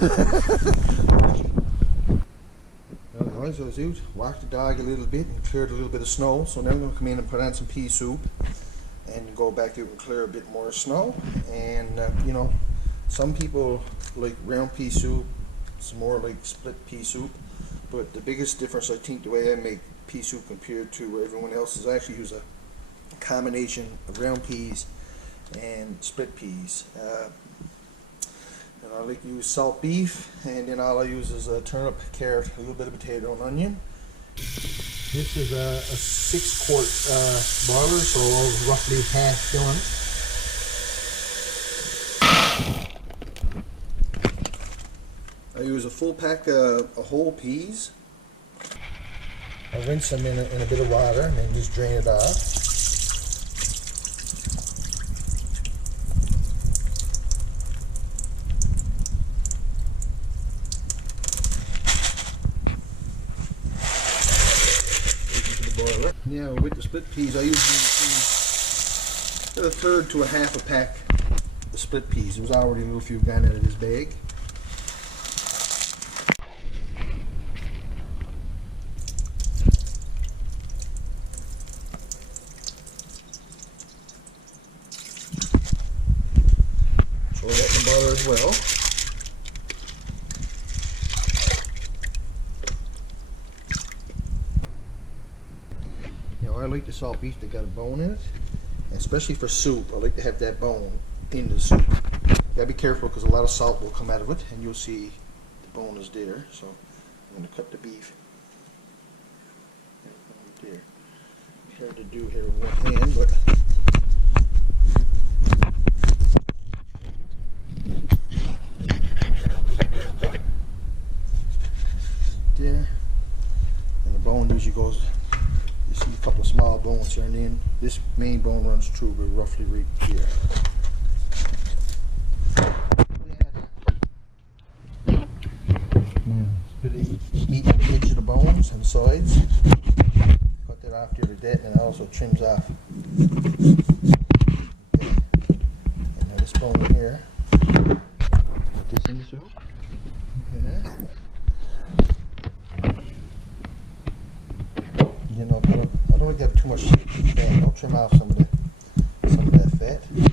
Well, guys, I was out, walked the dog a little bit and cleared a little bit of snow. So now I'm going to come in and put on some pea soup and go back out and clear a bit more snow. And you know, some people like round pea soup, some more like split pea soup. But the biggest difference, I think, the way I make pea soup compared to everyone else is I actually use a combination of round peas and split peas. And I like to use salt beef, and then all I use is a turnip, carrot, a little bit of potato and onion. This is a 6-quart boiler, so roughly half filling. I use a full pack of whole peas. I rinse them in a bit of water and then just drain it off. Now with the split peas, I usually use a third to a half a pack of split peas. There's already a little few gone out of this bag. Throw that in the boiler as well. I like the salt beef that got a bone in it, and especially for soup, I like to have that bone in the soup. You gotta be careful because a lot of salt will come out of it, and you'll see the bone is there. So I'm going to cut the beef right there. Hard to do here with one hand, but there. And the bone usually goes. You see a couple of small bones here, and then this main bone runs through, but roughly right here. Bit of meat on the edge of the bones and the sides. Cut that off there to that, and it also trims off. Okay. And now this bone here. Put this in the soup. Okay. You know, I don't like to have too much fat. I'll trim off some of that fat. And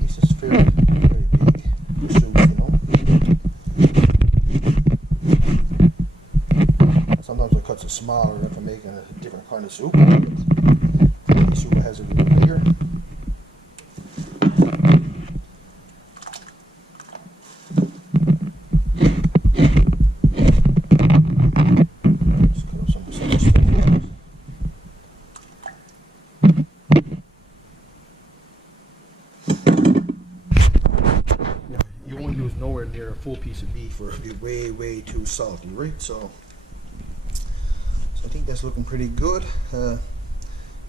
this is very big soup, you know. Sometimes I cut it smaller if I'm making a different kind of soup. The soup has it a little bigger. Nowhere near a full piece of beef or it'll be way too salty, right? So I think that's looking pretty good. Yeah,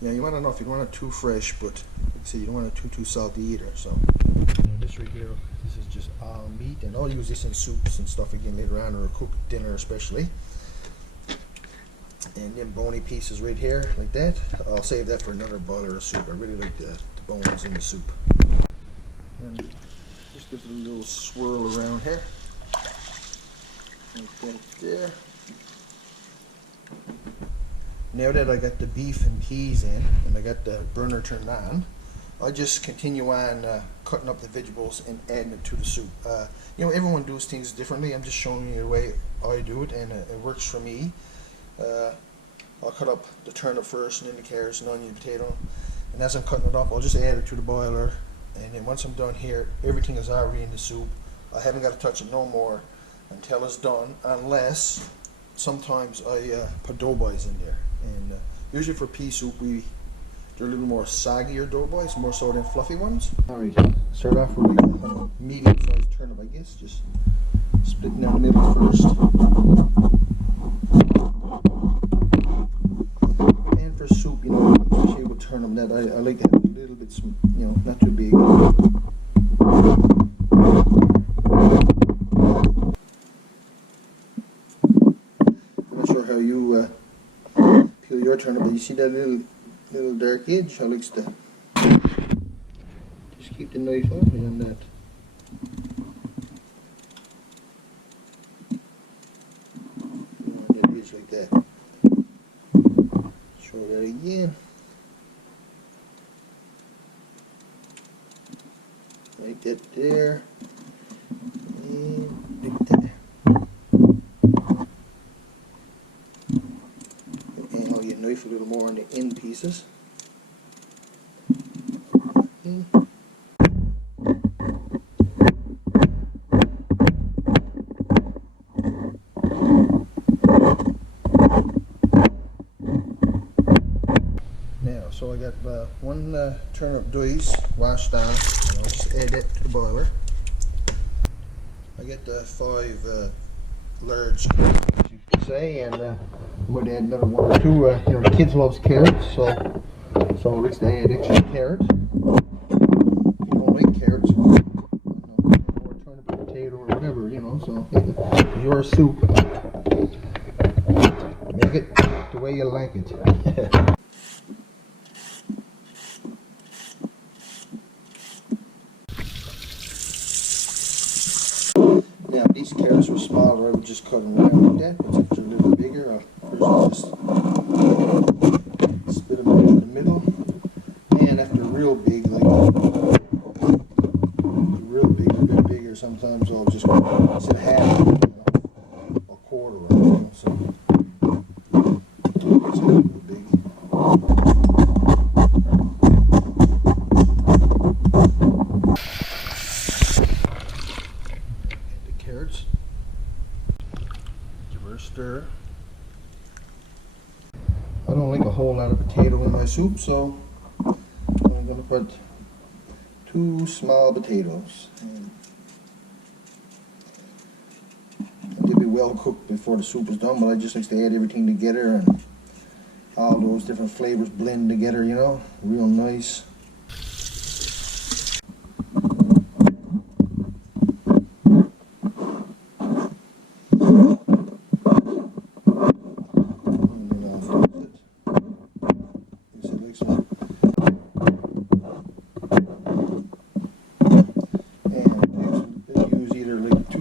you want to know if you don't want it too fresh, but like I say, you don't want it too salty either. So this right here, this is just all meat, and I'll use this in soups and stuff again later on, or a cooked dinner especially. And then bony pieces right here, like that. I'll save that for another boiler of soup. I really like the bones in the soup. And just gives it a little swirl around here. Like that there. Now that I got the beef and peas in, and I got the burner turned on, I just continue on cutting up the vegetables and adding it to the soup. You know, everyone does things differently. I'm just showing you the way I do it, and it works for me. I'll cut up the turnip first, and then the carrots and onion and potato. And as I'm cutting it up, I'll just add it to the boiler. And then once I'm done here, everything is already in the soup. I haven't got to touch it no more until it's done, unless sometimes I put doughboys in there. And usually for pea soup, they're a little more soggier doughboys, more so than fluffy ones. Alright, start off with a medium-sized turnip, I guess. Just splitting down the middle first. And for soup, you know, especially with turnip, that I like to have a little bit, you know, not too big. I'm not sure how you peel your turnip, but you see that little dark edge? How likes to just keep the knife on and that. Throw that again. Right that there. And like that. And I'll get knife a little more on the end pieces. Okay. Now, so I got one turnip dice washed down. I'll just add that to the boiler. I got 5 large, as you could say, and I'm going to add another 1 or 2. You know, the kids love carrots, so at least I add extra carrot. If you don't like carrots, you know, or turnip or potato or whatever, you know. So it's your soup. Make it the way you like it. Now, if these carrots were smaller, I would just cut them around like that, but since they're a little bigger, I'll first just split them out in the middle. And if they're real big, like real big, a bit bigger, sometimes I'll just instead of half, you know, a quarter of them. So it's a little big. Carrots. Give her a stir. I don't like a whole lot of potato in my soup, so I'm going to put 2 small potatoes. And they'll be well cooked before the soup is done, but I just like to add everything together and all those different flavors blend together, you know, real nice.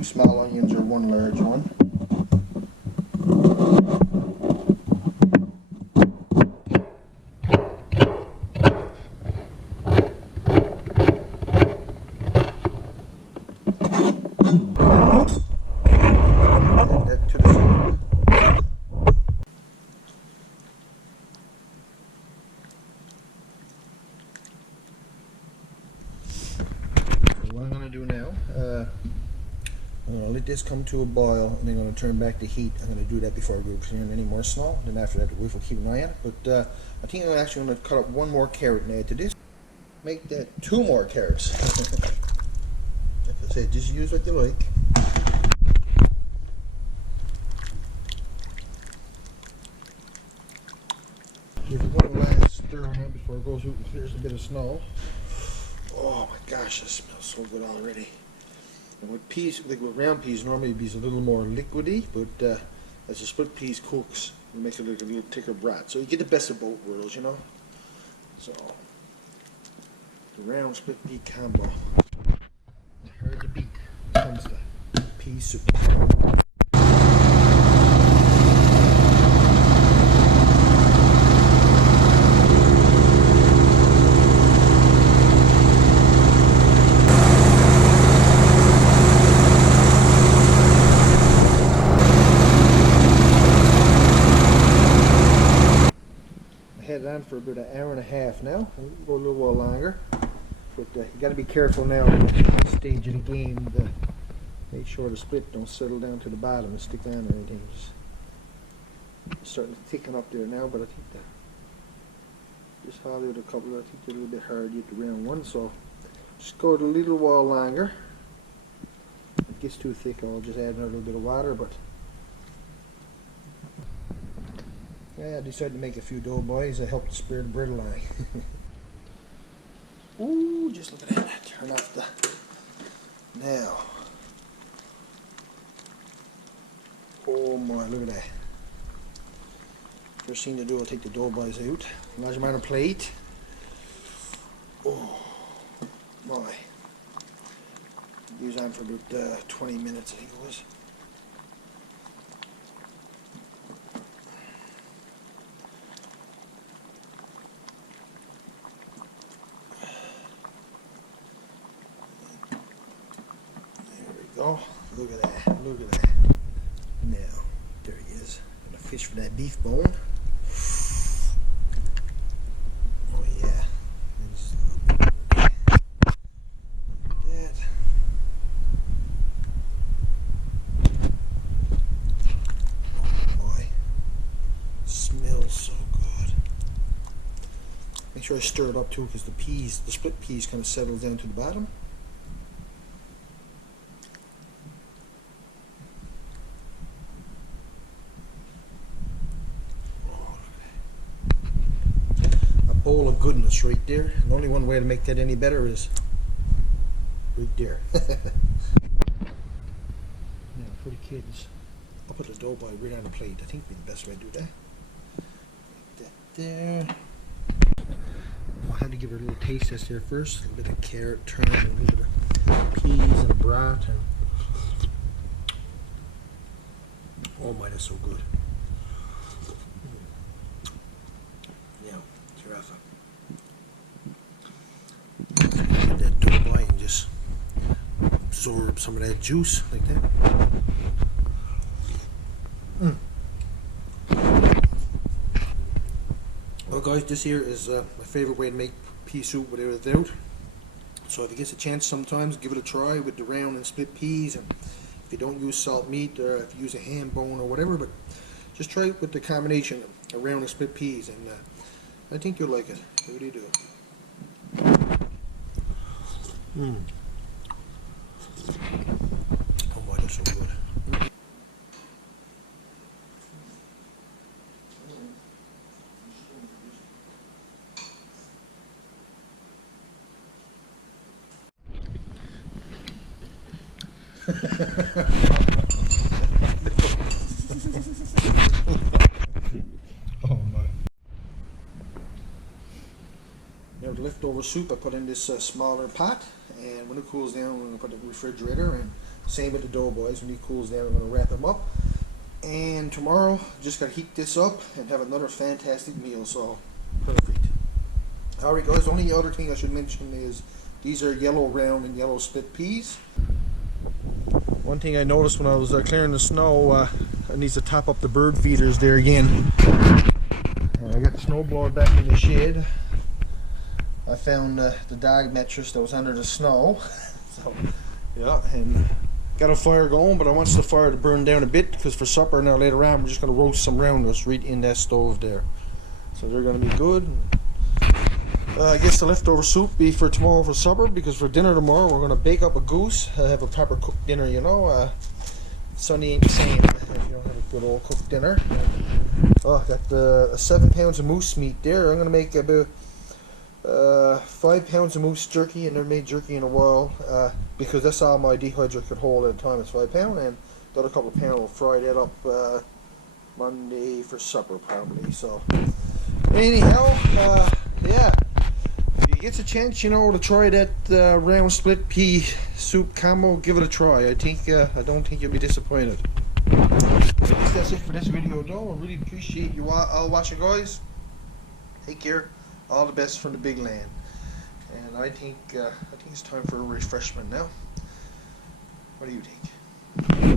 Small onions or 1 large one. Add that to the soup. So what I'm going to do now, I'm going to let this come to a boil, and then I'm going to turn back the heat. I'm going to do that before I go clearing any more snow. Then after that, the wife will keep an eye on it. But I think I'm actually going to cut up 1 more carrot and add to this. Make that 2 more carrots. Like I said, just use what you like. Give it one last stir on that before it goes out and clears a bit of snow. Oh my gosh, that smells so good already. And with peas, like with round peas, normally it'd be a little more liquidy, but as the split peas cooks, it makes it like a little thicker broth. So you get the best of both worlds, you know. So the round split pea combo, hard to beat when it comes to pea soup. Had it on for about 1.5 hours now. We'll go a little while longer, but you got to be careful now at this stage of the game to make sure the split don't settle down to the bottom and stick on or anything. It's starting to thicken up there now, but I think that just hollow out a couple. I think they're a little bit hard to get the round one, so just go a little while longer. If it gets too thick, I'll just add another bit of water, but yeah, I decided to make a few doughboys that help to spare the brittle eye. Ooh, just look at that. Turn off the... Now. Oh my, look at that. First thing to do, I'll take the doughboys out. Large them on a plate. Oh my. These on for about 20 minutes, I think it was. go. Look at that. Look at that. Now, there he is. Gonna fish for that beef bone. Oh yeah. That. Oh boy. Smells so good. Make sure I stir it up too, because the split peas kind of settles down to the bottom. Bowl of goodness right there. And only one way to make that any better is right there. Now for the kids, I'll put the dough ball right on the plate. I think would be the best way to do that. Like that there. I'll have to give her a little taste test here first. A little bit of carrot, turnip, and a little bit of peas and broth. And oh my, that's so good. Get that dough by and just absorb some of that juice like that. Well guys, this here is my favorite way to make pea soup with or without. So if you get a chance sometimes, give it a try with the round and split peas, and if you don't use salt meat or if you use a ham bone or whatever, but just try it with the combination of round and split peas, and I think you'll like it. I really do. Oh boy, that's so good. Oh my. Now the leftover soup I put in this smaller pot, and when it cools down I'm going to put it in the refrigerator, and same with the dough boys. When he cools down I'm going to wrap them up, and tomorrow just got to heat this up and have another fantastic meal. So perfect. Alright guys, the only other thing I should mention is these are yellow round and yellow split peas. One thing I noticed when I was clearing the snow, I need to top up the bird feeders there again. And I got the snowblower back in the shed. I found the dog mattress that was under the snow. So yeah, and got a fire going, but I want the fire to burn down a bit, because for supper now later on we're just going to roast some rounders right in that stove there. So they're going to be good. I guess the leftover soup be for tomorrow for supper, because for dinner tomorrow we're going to bake up a goose, have a proper cooked dinner, you know. Sunday ain't the same if you don't have a good old cooked dinner. Oh, I got 7 pounds of moose meat there. I'm going to make about 5 pounds of moose jerky, and never made jerky in a while, because that's all my dehydrator could hold at a time. It's 5 pounds, and the other couple of pounds will fry that up Monday for supper probably. So anyhow, yeah, if you get a chance, you know, to try that round split pea soup combo, give it a try. I don't think you'll be disappointed. I guess that's it for this video though. I really appreciate you all watching, guys. Take care. All the best from the big land. And I think it's time for a refreshment now. What do you think?